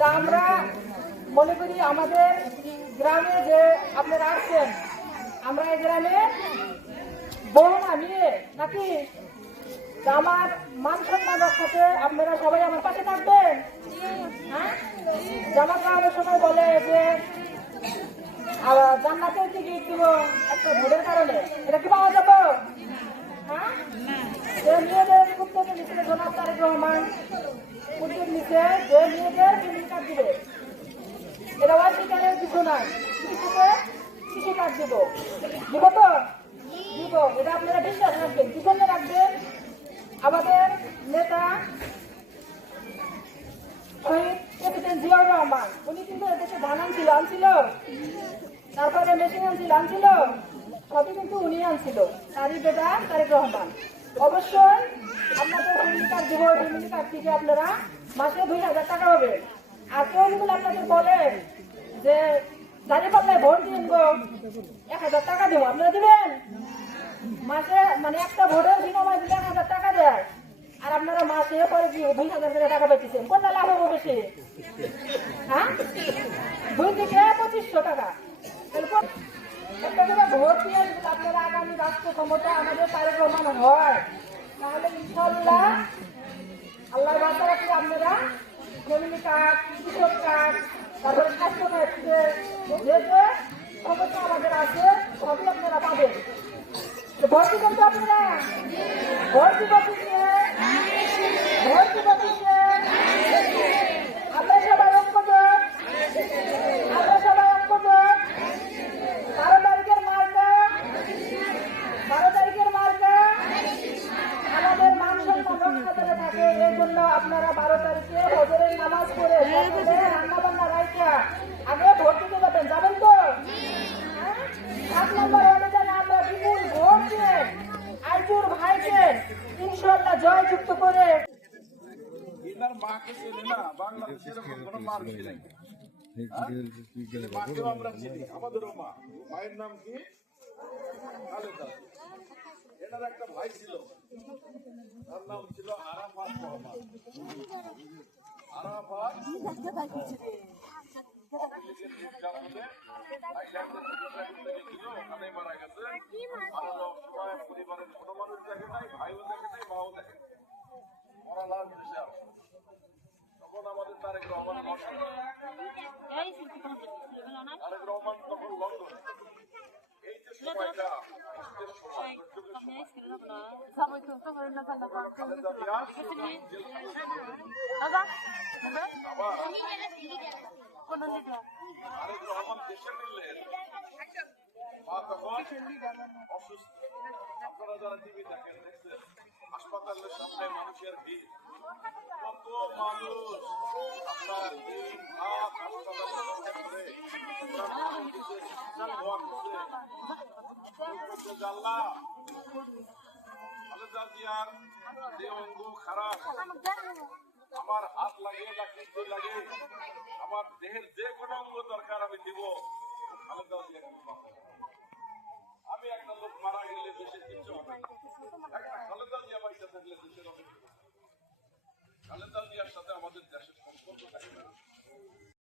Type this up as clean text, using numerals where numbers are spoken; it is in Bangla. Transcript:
তা আমরা মনে করি আমাদের গ্রামে যে আপনারা আসছেন, আমরা এই গ্রামে বোন আমিয়ে নাকি আমার মান সম্মান রক্ষাতে আপনারা সবাই আমার পাশে থাকবেন। হ্যাঁ, জামাত আমাদের সবাই বলে যে জান্নাতের টিকিট দিব একটা ভোটের কারণে, এটা কি পাওয়া যাবে? হ্যাঁ, যে মেয়েদের উদ্যোগে নিচ্ছে জনাব তারেক রহমান উদ্যোগ নিচ্ছে যে মেয়েদের ক্রেডিট কার্ড দিবে, এটা অস্বীকারের কিছু নাই। কৃষি কার্ড দিব, দিব তো দিব, এটা আপনারা বিশ্বাস রাখবেন। কি জন্য রাখবেন? আমাদের নেতা শহীদ প্রেসিডেন্ট জিয়াউর রহমান উনি কিন্তু এদেশে ধান আনছিল, তারপরে মেশিন আনছিল, সবই কিন্তু উনি আনছিল, তারই বেটা তারেক রহমান। অবশ্যই আপনাদের ফ্যামিলি কার্ড দিব, ফ্যামিলি কার্ড থেকে আপনারা মাসে 2000 টাকা হবে। আর কেউ যদি আপনাদের বলেন যে দাঁড়িয়ে পাল্লায় ভোট দিয়ে 1000 টাকা দেবো, আপনারা দিবেন? মাসে মানে একটা ভোটের বিনিময়ে 1000 টাকা দেয়, আর আপনারা মাসে পরে 2000 টাকা পেয়েছেন, কোনটা লাভ হবে বেশি? হ্যাঁ, 2 থেকে 2500 টাকা। একটা করে ভোট দিয়ে আপনারা আগামী রাষ্ট্র ক্ষমতা আমাদের তারেক রহমান হয়, তাহলে ইনশাল্লাহ আল্লাহ বাচ্চা রাখলে আপনারা ফ্যামিলি কার্ড, কৃষক কার্ড, তারপরে স্বাস্থ্য ক্ষেত্রে যে যে সমস্যা আমাদের আছে সবই আপনারা পাবেন। ভোট দিবেন তো আপনারা? ভোট দিবেন, ভোট দিবেন। আমরা সবাই ঐক্যজোট, আমরা সবাই ঐক্যজোট। 12 তারিখের মার্কা, 12 তারিখের মার্কা আমাদের মান সম্মান রক্ষা থাকে। এই জন্য আপনারা 12 তারিখে ফজরের নামাজ পড়ে রান্না বান্না রাইখা আগে ভোট দিতে যাবেন তো? 7 নম্বর অনুযায়ী আমরা বিপুল ভোট দিয়ে আইজুর ভাইকে ইনশাল্লাহ জয়যুক্ত করে মাকে চেনে না, বাংলাদেশের কোনো মার নেই। মাকেও আমরা চিনি, আমাদেরও মা। মায়ের নাম কি? খালেদা। এনার একটা ভাই ছিল, তার নাম ছিল আরাফাত মোহাম্মদ। আরাফাত ওখানে মারা গেছে। পরিবারের ছোট মানুষ দেখে নাই, ভাইও দেখে নাই, মাও দেখে নাই, ওরা লাল দেশে আসে। তখন আমাদের তারেক রহমান তখন লন্ডন। এই যে সময়টা তারেক রহমান দেশে ফিরলেন, মা তখন অসুস্থ। আপনারা যারা টিভি দেখেন দেখছেন হাসপাতালের সামনে মানুষের ভিড়, কত মানুষ আপনার খালেদা জিয়ার যে অঙ্গ খারাপ, আমার হাত লাগে না কিন্তু লাগে, আমার দেহের যে কোনো অঙ্গ দরকার আমি দিব। খালেদা জিয়া আমি একটা লোক মারা গেলে দেশের কিছু হবে, একটা খালেদা জিয়া বাইসা থাকলে দেশের হবে। খালেদা জিয়ার সাথে আমাদের দেশের সম্পর্ক থাকে না।